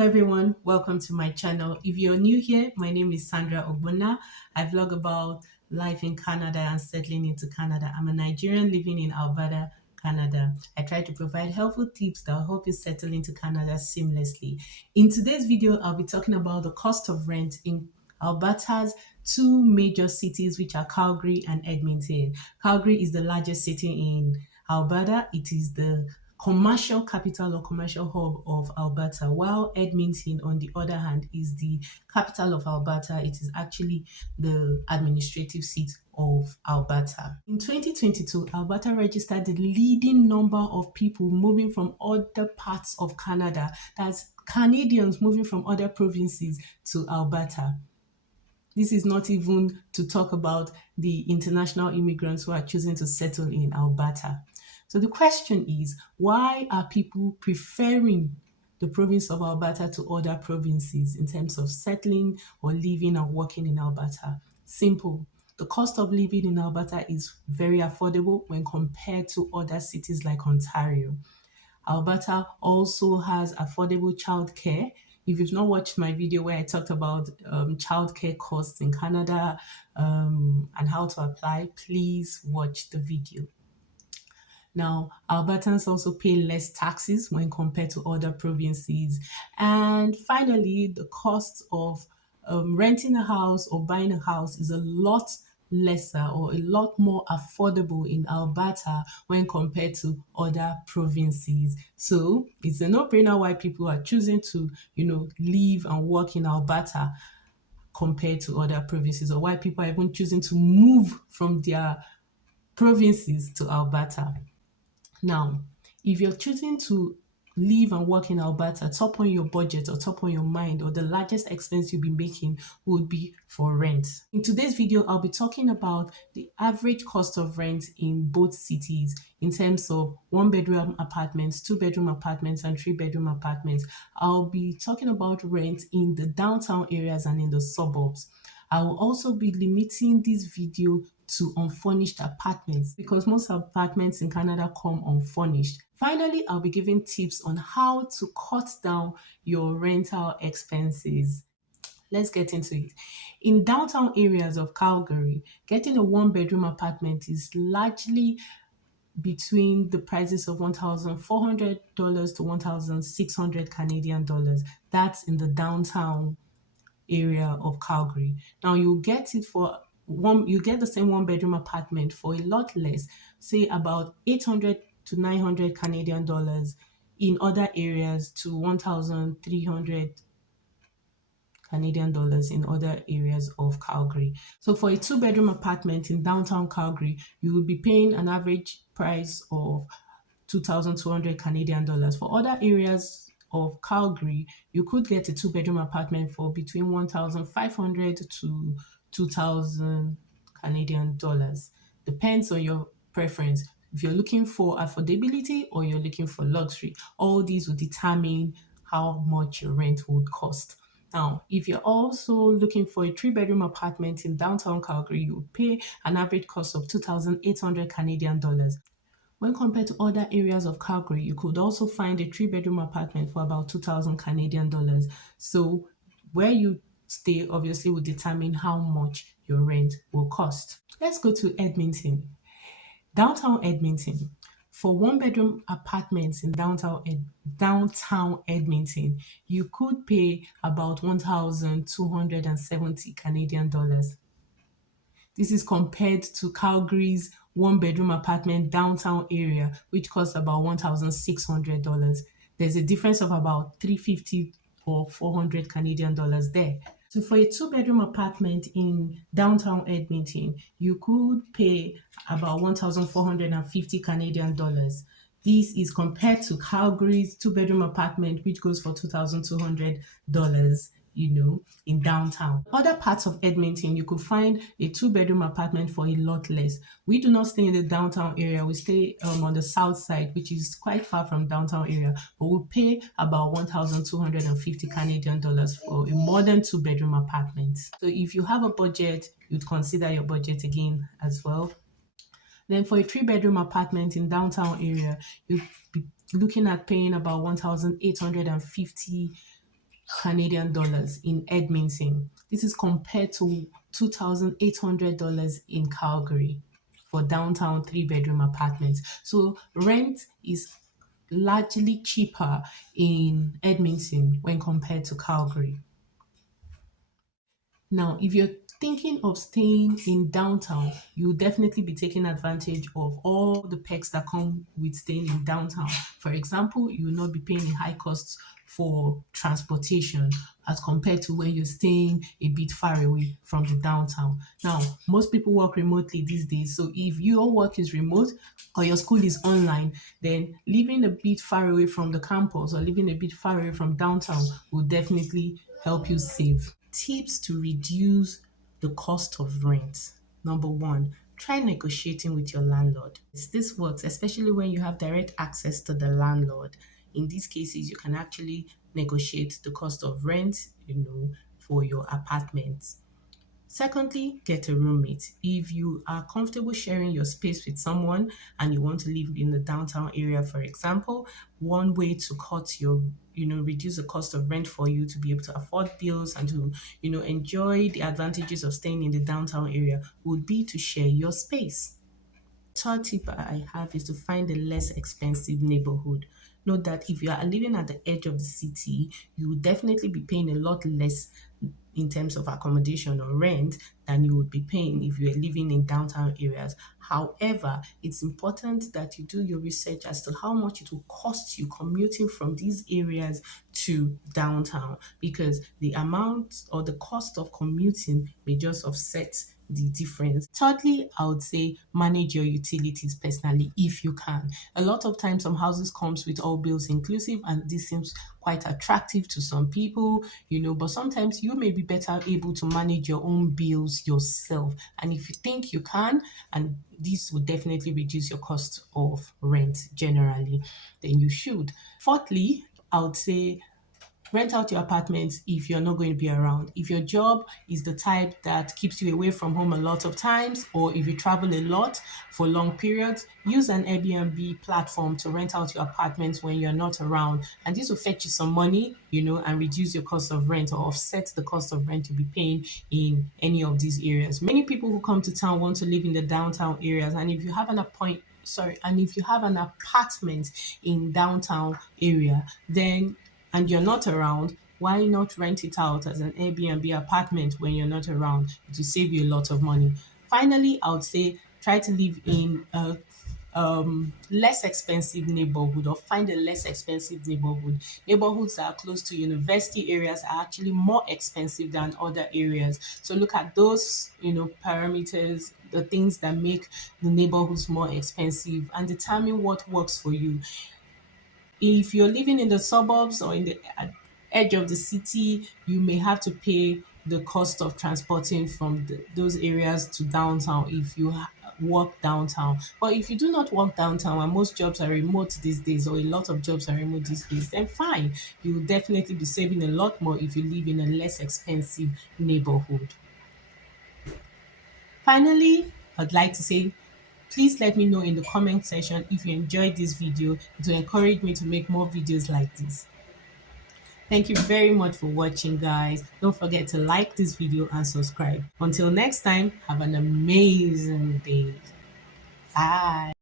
everyone, welcome to my channel. If you're new here, my name is Sandra Ogbonna. I vlog about life in Canada and settling into Canada. I'm a Nigerian living in Alberta, Canada. I try to provide helpful tips that will help you settle into Canada seamlessly. In today's video, I'll be talking about the cost of rent in Alberta's two major cities, which are Calgary and Edmonton. Calgary is the largest city in Alberta. It is the commercial capital or commercial hub of Alberta, while Edmonton, on the other hand, is the capital of Alberta. It is actually the administrative seat of Alberta. In 2022, Alberta registered the leading number of people moving from other parts of Canada. That's Canadians moving from other provinces to Alberta. This is not even to talk about the international immigrants who are choosing to settle in Alberta. So the question is, why are people preferring the province of Alberta to other provinces in terms of settling or living and working in Alberta? Simple. The cost of living in Alberta is very affordable when compared to other cities like Ontario. Alberta also has affordable childcare. If you've not watched my video where I talked about childcare costs in Canada and how to apply, please watch the video. Now, Albertans also pay less taxes when compared to other provinces. And finally, the cost of renting a house or buying a house is a lot lesser or a lot more affordable in Alberta when compared to other provinces. So it's a no-brainer why people are choosing to, live and work in Alberta compared to other provinces, or why people are even choosing to move from their provinces to Alberta. Now, if you're choosing to live and work in Alberta, top on your budget or top on your mind, or the largest expense you'll be making would be for rent. In today's video, I'll be talking about the average cost of rent in both cities in terms of 1-bedroom apartments, 2-bedroom apartments, and 3-bedroom apartments. I'll be talking about rent in the downtown areas and in the suburbs. I will also be limiting this video to unfurnished apartments because most apartments in Canada come unfurnished. Finally, I'll be giving tips on how to cut down your rental expenses. Let's get into it. In downtown areas of Calgary, getting a 1-bedroom apartment is largely between the prices of $1,400 to $1,600 Canadian dollars. That's in the downtown area of Calgary. Now you get the same 1-bedroom apartment for a lot less, say about 800 to 900 Canadian dollars in other areas, to 1,300 Canadian dollars in other areas of Calgary. So for a 2-bedroom apartment in downtown Calgary, you will be paying an average price of 2,200 Canadian dollars. For other areas of Calgary, you could get a 2-bedroom apartment for between 1,500 to 2,000 Canadian dollars. Depends on your preference. If you're looking for affordability or you're looking for luxury, all these will determine how much your rent would cost. Now, if you're also looking for a 3-bedroom apartment in downtown Calgary, you will pay an average cost of 2,800 Canadian dollars. When compared to other areas of Calgary, you could also find a 3-bedroom apartment for about 2,000 Canadian dollars. So where you stay obviously will determine how much your rent will cost. Let's go to Edmonton. Downtown Edmonton. For 1-bedroom apartments in downtown Edmonton, you could pay about 1,270 Canadian dollars. This is compared to Calgary's 1-bedroom apartment downtown area, which costs about $1,600. There's a difference of about $350 or 400 Canadian dollars there. So for a 2-bedroom apartment in downtown Edmonton, you could pay about 1,450 Canadian dollars. This is compared to Calgary's 2-bedroom apartment, which goes for $2,200. In downtown. Other parts of Edmonton, you could find a 2-bedroom apartment for a lot less. We do not stay in the downtown area. We stay on the south side, which is quite far from downtown area, but we pay about 1,250 Canadian dollars for a modern 2-bedroom apartment. So if you have a budget, you'd consider your budget again as well. Then for a 3-bedroom apartment in downtown area, you'd be looking at paying about 1,850 Canadian dollars in Edmonton. This is compared to $2,800 in Calgary for downtown three-bedroom apartments. So rent is largely cheaper in Edmonton when compared to Calgary. Now, if you're thinking of staying in downtown, you'll definitely be taking advantage of all the perks that come with staying in downtown. For example, you will not be paying a high cost for transportation as compared to when you're staying a bit far away from the downtown. Now, most people work remotely these days. So if your work is remote or your school is online, then living a bit far away from the campus or living a bit far away from downtown will definitely help you save. Tips to reduce the cost of rent. Number one, try negotiating with your landlord. This works, especially when you have direct access to the landlord. In these cases, you can actually negotiate the cost of rent, for your apartment. Secondly, get a roommate. If you are comfortable sharing your space with someone and you want to live in the downtown area, for example, one way to reduce the cost of rent for you to be able to afford bills and to, enjoy the advantages of staying in the downtown area would be to share your space. Third tip I have is to find a less expensive neighborhood. Note that if you are living at the edge of the city, you will definitely be paying a lot less in terms of accommodation or rent than you would be paying if you are living in downtown areas. However, it's important that you do your research as to how much it will cost you commuting from these areas to downtown, because the amount or the cost of commuting may just offset the difference. Thirdly, I would say manage your utilities personally if you can. A lot of times some houses comes with all bills inclusive, and this seems quite attractive to some people, but sometimes you may be better able to manage your own bills yourself. And if you think you can, and this will definitely reduce your cost of rent generally, then you should. Fourthly, I would say rent out your apartment if you're not going to be around. If your job is the type that keeps you away from home a lot of times, or if you travel a lot for long periods, use an Airbnb platform to rent out your apartment when you're not around. And this will fetch you some money, and reduce your cost of rent or offset the cost of rent you'll be paying in any of these areas. Many people who come to town want to live in the downtown areas, and if you have an apartment in downtown area, then and you're not around, why not rent it out as an Airbnb apartment when you're not around? It will save you a lot of money. Finally, I would say try to live in a less expensive neighborhood, or find a less expensive neighborhood. Neighborhoods that are close to university areas are actually more expensive than other areas. So look at those, parameters, the things that make the neighborhoods more expensive, and determine what works for you. If you're living in the suburbs or in the edge of the city, you may have to pay the cost of transporting from those areas to downtown if you work downtown. But if you do not work downtown, and most jobs are remote these days, or a lot of jobs are remote these days, then fine. You will definitely be saving a lot more if you live in a less expensive neighborhood. Finally, I'd like to say, please let me know in the comment section if you enjoyed this video. It will encourage me to make more videos like this. Thank you very much for watching, guys. Don't forget to like this video and subscribe. Until next time, have an amazing day. Bye.